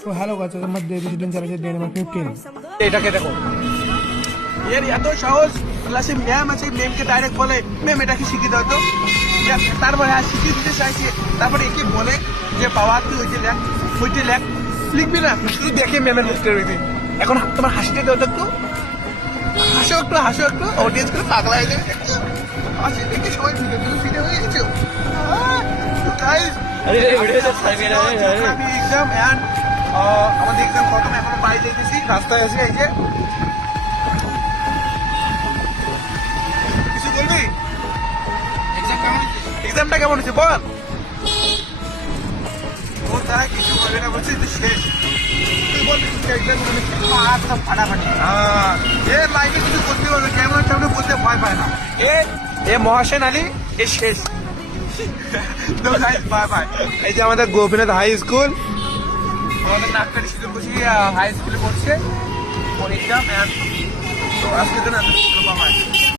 तो hello guys আমার day visiting challenge day number 15 এটাকে দেখো এর এত সাহস ক্লাসে ম্যাম আছে ম্যামকে ডাইরেক্ট বলে ম্যাম এটা কি শিখিয়ে দাও তো তারপরে হ্যাঁ শিখিয়ে দিতে চাইছে তারপরে একে বলে যে বাবা তুই ওইটি লেখ লিখবি না শুধু দেখে ম্যামের মুখটা রইবি এখন তোমার হাসিটা দাও তো একটু হাসো একটু অডিয়েন্স করে পাগলা হয়ে যাবে হাসি দেখে সবাই ফিরে হয়ে গেছে এক্সাম অ্যান্ড আমাদের এক্সাম খতম এখনো বাড়ি দেখেছি রাস্তায় আছে এই যে কিছু বলবি এক্সামটা কেমন হচ্ছে বল ওর দ্বারা কিছু বলে না বলছে যে শেষ তুই বল এক্সাম ফাটাফাটি এ লাইফে কিছু করতে পারবে কেমন সামনে বলতে ভয় পায় না এ মহাসেন আলী এ শেষ তো গাইস বাই বাই এই যে আমাদের গোপীনাথ হাই স্কুল আমাদের নাকটারি সুযোগ বসে হাই স্কুলে পড়ছে ওর এক্সাম তো আজকের জন্য বাই